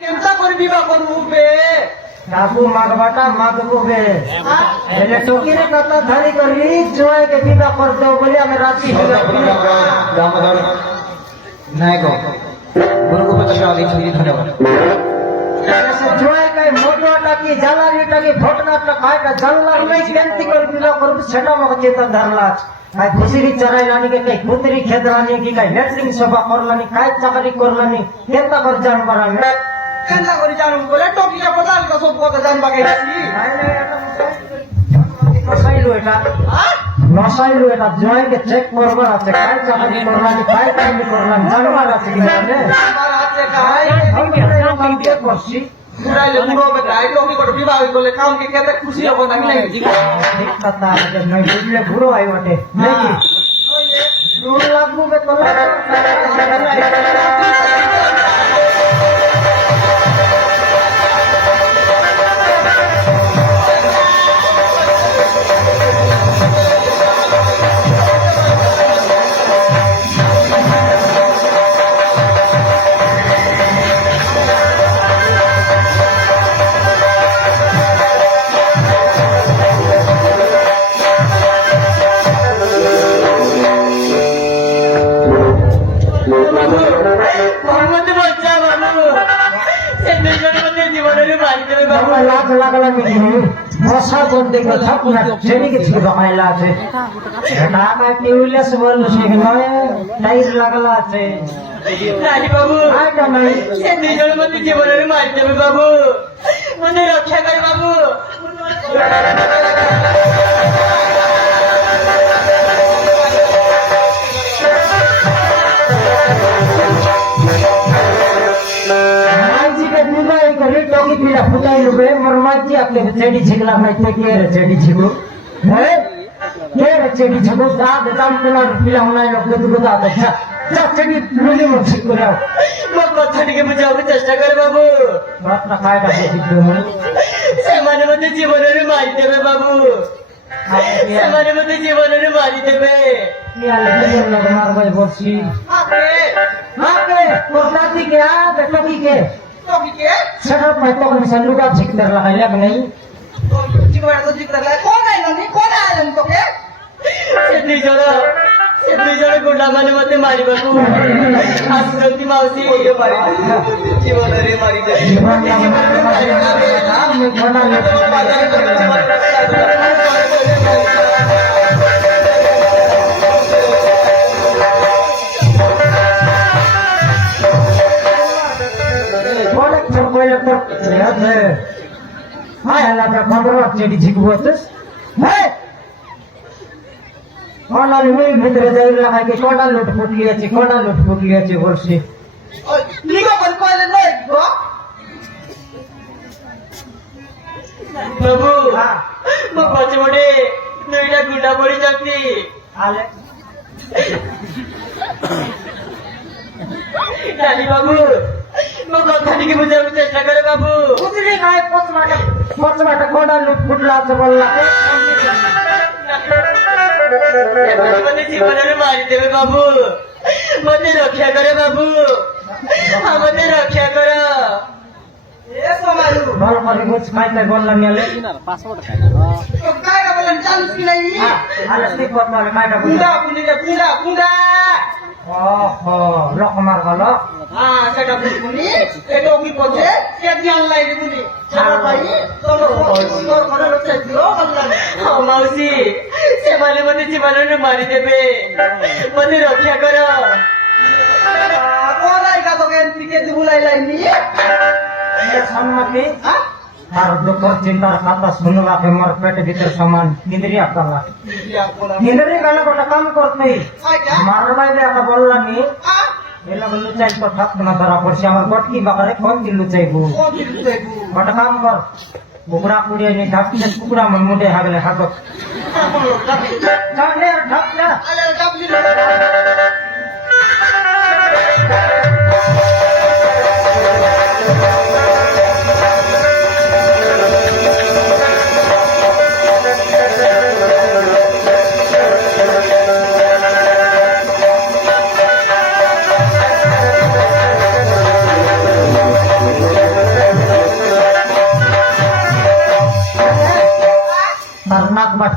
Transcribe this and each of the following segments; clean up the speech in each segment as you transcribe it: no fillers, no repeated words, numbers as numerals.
কেমতা করে বিবাহ করবো বে কাকু মাগবাটা মাগবো এলে টকিরে কথা ধরি করি জয়কে বিবাহ করতে বলে আমি রাজি হলাম দামোদর নায়ক গুরুগোপাল স্বামী ছবি ধন্যবাদ জয় কাই মোটরটা কি জ্বালানিটা কি ভোটনাটা খায়টা জ্বালার নাই কেমতি করে বিবাহ করবো সেটা আমাকে চেতা ধরলা কাই খুশিরি চড়াই রানি কে কাই কুতরি খেদরানি কি কাই লেটরিং সভা করলানি কাই চাকরি করলানি কেমতা করে জানবার আমি কেমতা করে জানুম বলে টকিটা প্রধান তো সব কথা জানবা গেছি নসাইলু এটা জয়কে চেক করবার আছে কাই চাকরি করলানি কাই কামি করলাম জানবার আছে কি আমার আছে কাই করছি পুরাইলে পুরো বেটাই টকি করে বিবাহ করলে কাম কে কেতে খুশি হবো নাকি নাই ঠিক কথা আছে নয় বুঝলে বুড়ো আই বটে নাকি দূর লাগবো বে তোলা লাখ লাখ লাগে মশা বলতে কথা না সেদিকে ছিল বাঙাইলা আছে ঢাকা টিউলেস বল সেখানে টাইর লাগলা আছে বাবু আইটা নাই সে নিজের মধ্যে জীবনের মারি দেবে বাবু মনে রক্ষা করে বাবু মাইজিকে বিদায় করে টকি পিলা ফুটাই লবে মোর মাইজি আপনি চেডি ছিগলা নাই তে কে রে চেডি ছিগো হ্যাঁ কে রে চেডি ছিগো যা দাম পিলা পিলা নাই লোক দুটো দা দেখা যা চেডি লুলি মত ছিগ করে আও মোর কথাটিকে বুঝাবার চেষ্টা করে বাবু রাতটা খায়টা দেখি তুমি সেমানে মধ্যে জীবনের মারি দেবে বাবু সেমানে মধ্যে জীবনের মারি দেবে ইয়ালে জীবন লোক মারবাই বলছি আপনি আপনি তোর নাতি কে আবে টকি কে টকিকে সেটা পাই তো কোন লুকা ছিগতে লাগাই লাগ নাই জীবনের তো জিততে লাগে কোন আইলেন তোকে সে দুইজনে গুন্ডা মানে মধ্যে মারি বাবু আসরতি মাউসি জীবনের মারি দেবে জীবনের মারি দেবে আমি ঘোড়া অনেক ছোট কইলে তো আছে হাই আলাদা খবর চেডি ঝিকবো আছে হ্যাঁ অনালি মুই ভিতরে যাই লাগাই কে কোটা লুট ফুটলি আছে বলছি লিগো বল কইলে নয় গো বাবু মো পাঁচে বড়ে নইটা গুন্ডা পড়ি যাচ্ছি আলে রানী বাবু মো কথাটিকে বুঝাবার চেষ্টা করে বাবু বুঝলি নাই পচমাটা কোটা লুট ফুটলা আছে বললা মানে জীবনের মারি দেবে বাবু মনে রক্ষা করে বাবু আমাদের রক্ষা করো এ সমারু ভালো করে বুঝ খাইতে বললাম নিলে কাইটা বলেন চান্স কি নাই আলে ঠিক কথা খাইটা কুন্ডা কুন্ডা কুন্ডা ওহো রকমার হলো হ্যাঁ সেটা বুঝবুনি এটা কি বলছে সে জ্ঞান লাইনে বুঝি ছাড়া পাই তোর ঘরে লোক চাইছিল মাউসি সে মানে মনে জীবনের মারি দেবে মনে রক্ষা করো কোন আইকা তোকে এনপিকে দিবুলাই লাইনি সম্মতি আর দুঃখ চিন্তার কথা শুনলা কে মোর পেট ভিতর সমান নিদ্রিয়া কালা নিদ্রি কালা কোটা কাম করতে মার বাইরে একটা বললানি এলা বলু চাই তো থাকতো না ধরা পড়ছে আমার গটকি বাকারে কোন দিলু চাইবো কোটা কাম কর বুকরা পুড়িয়ে নি ঢাকি কুকুরা মন মুটে হাগলে হাগত ঢাকলে ঢাকনা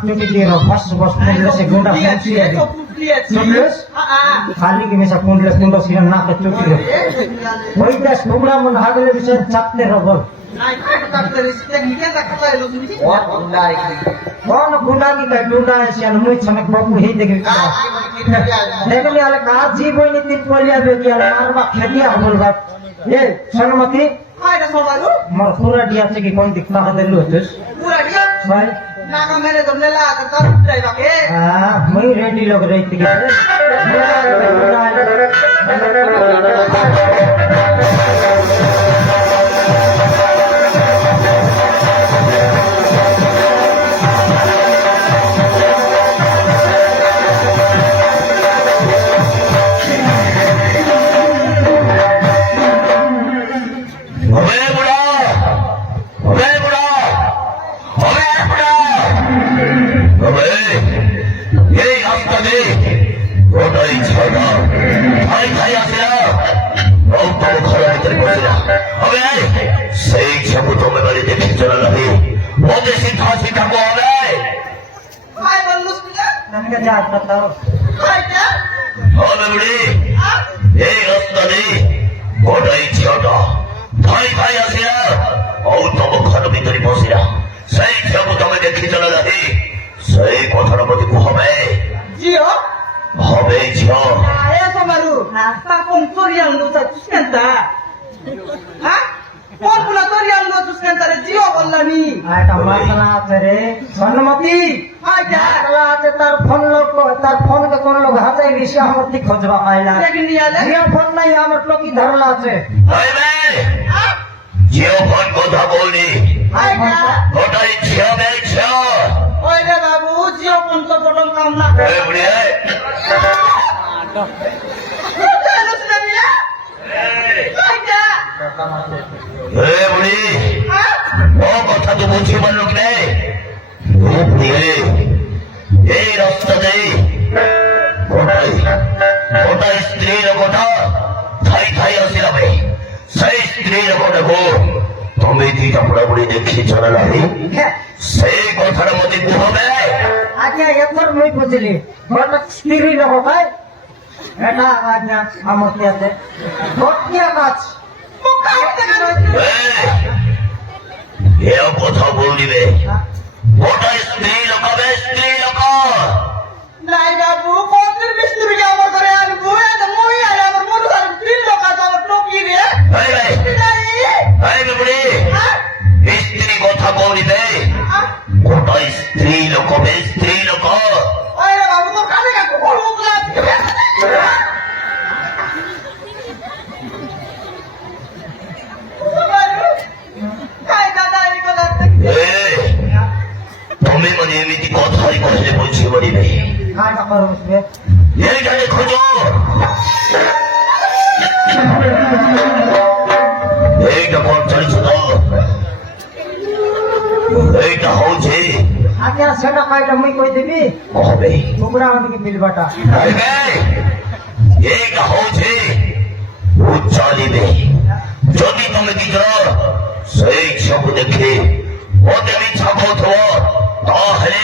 चुटी दिएर बस बस पुण्डले से गुंडा फंसी है चुटलेस खाली के में से पुण्डले पुंडो सिर ना के चुटी रे वही दस गुंडा मन हागले विषय चकते रबल कौन गुंडा की का गुंडा है से मुई छमक बाबू ही देख देखले आले का जी बोई नि तीन पोलिया बेकी आले मारबा खेतिया बोल बात ए सरमती मोर पूरा डिया से की कौन दिखता है दिलु होतस भाई हां मैं रेडी लोग रही थी खोजवा पाइला जियो फोन नहीं हमर लोग की धरला से जियो फोन কথা বলনি ওটাই জিও বে জিও ওই রে বাবু জিও ফোন তো বড় কাম না এ বুড়ি এ বুড়ি ও কথা তো বুঝি পারলো কি রে রূপ নিয়ে এই রাস্তা দেই গোটা স্ত্রী লোকটা ঠাই ঠাই আসিলা ভাই সেই স্ত্রী লোকটাকে তুমি দুইটা পুরাপুরি দেখিয়েছ না নাহি সেই কথার মধ্যে কি হবে আগে একবার মই বুঝলি গোটা স্ত্রী লোক ভাই এটা আজ্ঞা আমার কি আছে গোটিয়া কাজ এ কথা বললিবে গোটা স্ত্রী লোক স্ত্রী লোক নাই বাবু কোনদিন মিস্ত্রি আমার ঘরে আনবো মই আর আমার মন আর তিন লোক আছে আমার টকি রে বুড়ি স্ত্রী কথা বলিবে গোটা স্ত্রী লোক স্ত্রী লোক ওই রে বাবু তোর কানে কাকু বল মুখ লাগছে তুমি মানে এমনি কথাই কহিলে বুঝি পারিবে এইখানে খোঁজো এইটা কোন চলিছ তো এইটা হচ্ছে আগে সেটা কাইটা মই কই দিবি হবে কুকুরা আমাকে বিলবাটা এইটা হচ্ছে উচ্চালিবে যদি তুমি দিত সেই সব দেখে ওতে মিছা কৌথব তাহলে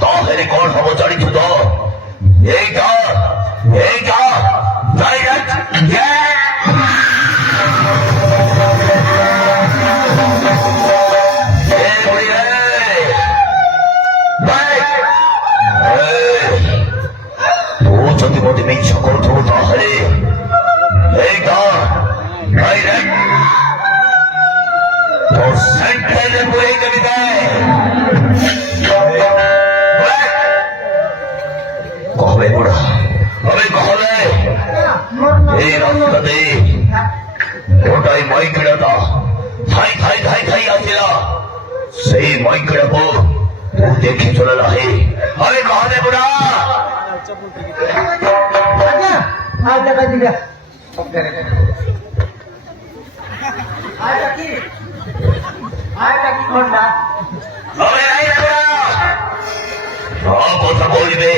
তাহলে কোন হব জানিছ তো এইটা এইটা ডাইরেক্ট যদি মধ্যে মিছা কৌথব তাহলে এইটা ডাইরেক্ট তোর সেন্টারে বয়ে দেবে কবে বুড়া কবে কহলে এই রাস্তাতে ওটাই মাইকেড়াটা ঠাই ঠাই ঠাই ঠাই আসিলা সেই মাইকেড়াকে দেখে চলে রাহে আরে কহলে বুড়া আজ্ঞা আজ দেখা দিবা আইটা কি ঘন্টা আরে আই বুড়া কথা বলবে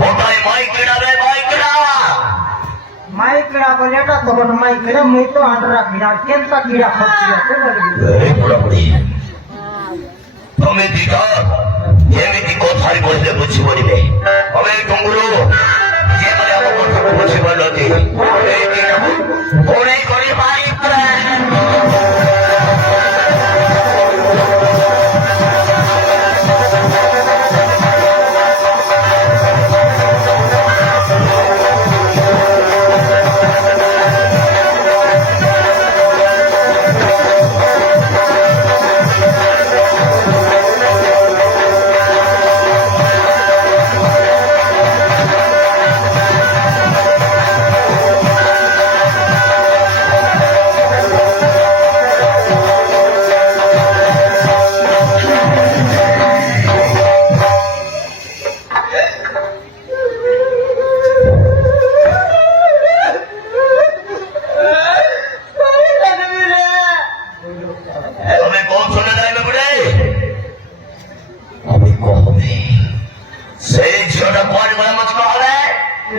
ওটাই মাইকেড়া রে মাইকেড়া মাইকেড়া বলে এটা তখন মাইকেড়া মই তো আন্ডরা কিরা কেনটা কিরা খাচ্ছি আছে বুড়া বুড়ি তুমি দিদা ଏମିତି କଥାରେ କହିଲେ ବୁଝିପାରିବେ હવે ଟୁଙ୍ଗୁରୁ ଯେମାନେ ଆମ କଥାକୁ ବୁଝିପାରୁଛନ୍ତି ଏଇ ଦିନକୁ କୋଣେଇ କରି ପାରିବେ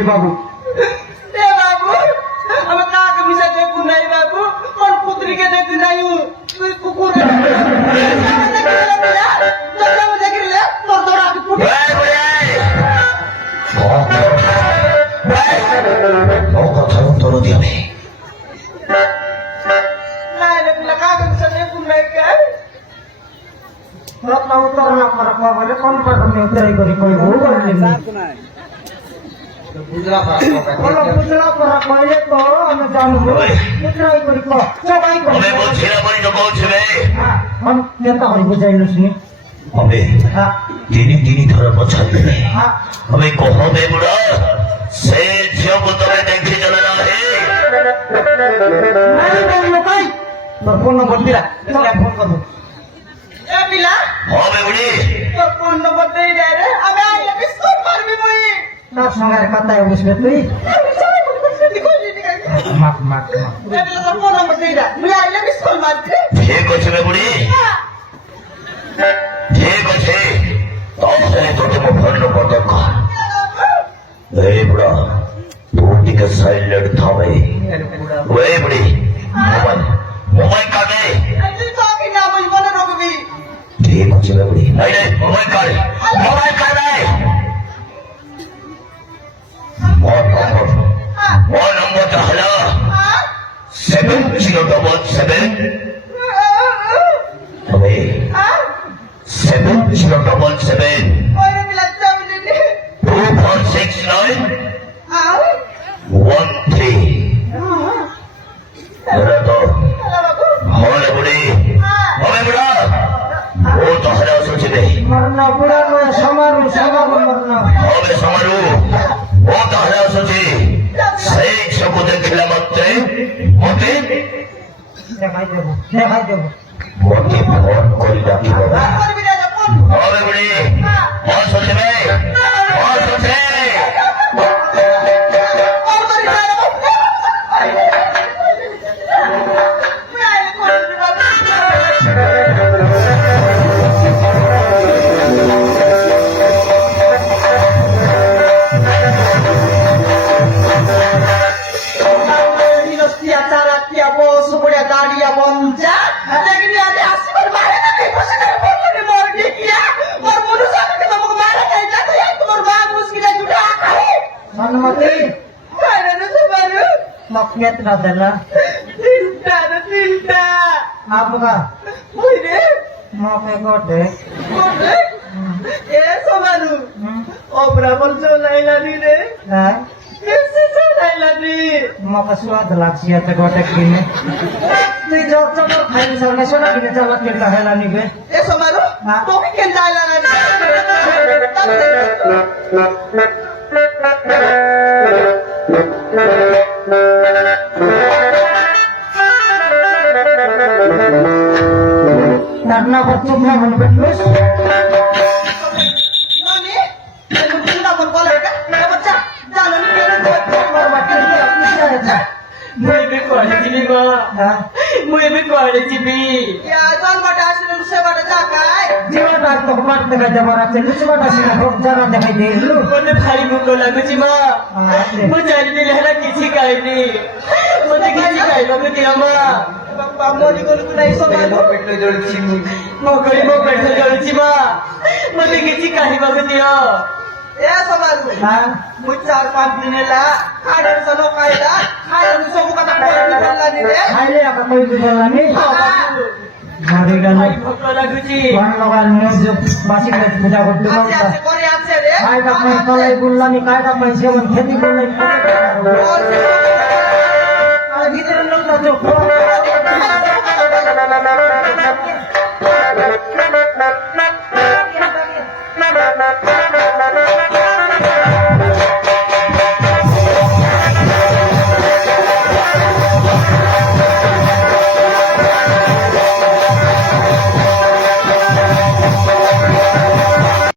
বাবু এ বাবু আমার কাকে মিশা দেখু নাই বাবু কোন পুত্রীকে দেখি নাই তুই কুকুর দেখিলে তোর দৌড়া পুত্র ମୋ କଥାର ଉତ୍ତର ଦିଅନି নাই রে পিলা কাকে মিশা দেখু নাই কে রত্ন উত্তর না করা বলে কোন পাঠনে উত্তরাই করি কইবো বললেন বুঝলা বলো বুঝলা করা কইলে তো আমি জানবো উত্তরাই করি কো সবাই করি હવે ବୁଝିଲା ପରି ତ କହୁଥିବେ हम नेता হই বুঝাইলো শুনি હવે হ্যাঁ ତିନି ଥର ପଚାରିଲେ হ্যাঁ હવે କହବେ ବୁଢ ସେ ଝିଅକୁ ତମେ ଦେଖିଛ ନା ନାହିଁ नहीं बोलियो भाई তোর ফোন নম্বর দিলা তোকে ফোন করব এ পিলা হবে বুড়ি তোর ফোন নম্বর দেই যায় রে আমি আইলে বিস্কুট মারবি মুই তোর সঙ্গে কথায় বুঝবে তুই মাপ মাপ এ পিলা তোর ফোন নম্বর দেই যা মুই আইলে বিস্কুট মারবি ଠିକ ଅଛି ବେ ବୁଢୀ ଠିକ ଅଛି ତମେ ତୋତେ ମୋ ଫୋନ ନମ୍ବର ଦରକାର ଏ ବୁଢା ତୁ ଟିକେ ସାଇଲେଣ୍ଟ ଥାବେ ଏ ବୁଢୀ ମୋବାଇଲ କାଢେ তুই তো কি না মুই মনে রাখবি ଠିକ ଅଛି ବେ ବୁଢୀ ନାଇଁ ନାଇଁ ମୋବାଇଲ କାଢେ ମୋବାଇଲ କାଢେ ମୋ ନମ୍ବରଟା ହେଲା 7077 હવે 7077 ওরে পিলা চাবলি নি 2469 আও 13 এরা তো হবে বুড়ি হবে বুড়া ও তো হারা অসুচিতে मरना बुढ़ा में समारू समारू मरना হবে সমারু ও তো হারা অসুচি সেই ঝিଅକୁ ଦେଖିଲା ମାତ୍ରେ ମତେ দেখাই দেব ମତେ ଫୋନ କରି ଡାକିବ করবি না ফোন হবে ବୁড়ি ଅସୁଚି ବେ ଅସୁଚି ফোন করি না মুই আইলে করবি বাবা अनुमति मक्यत ना देना आपका मौके को दे मौका स्वाद लागसी आता गोटे किने तुई जब जब खाई सरने सोना किने चला के कहला निबे karena bertumbuh menbetus जीवन रात तो मार तक जमाना से कुछ बात ऐसी ना हो जरा दिखाई दे लो મને ભારી ભૂખ લાગુ છે માં હું ચાલી લેલા କିଛି ଖାଇନି ମୋତେ କିଛି ଖାଇବାକୁ ଦିଅ ମା ବାପା ମରିଗଲୁ ନାଇଁ ସମାଜ ପେଟ ଜଳୁଛି ମୋ କରି ମୋ ପେଟ ଜଳୁଛି ମା ମତେ କିଛି ଖାଇବାକୁ ଦିଅ ଏ ସମାଜ ମୁଁ 4-5 ଦିନ ହେଲା ଖାଇଲେ ସନ ଖାଇଲା ଖାଇଲେ ସବୁ କଥା କହିଲାନି ରେ ଖାଇଲେ ଆକା କହି ବୁଝାଲାନି ମରିଗଲା ଭୋକ ଲାଗୁଛି କଣ ଲଗାଲ ମୁଁ ବାସି ଖାଇ ପୂଜା করতে আছে আছে করে আছে রে কায়দা পাই তলাই বললানি কায়দা পাই সেমন খেতি করলে আর ভিতরে লোক তো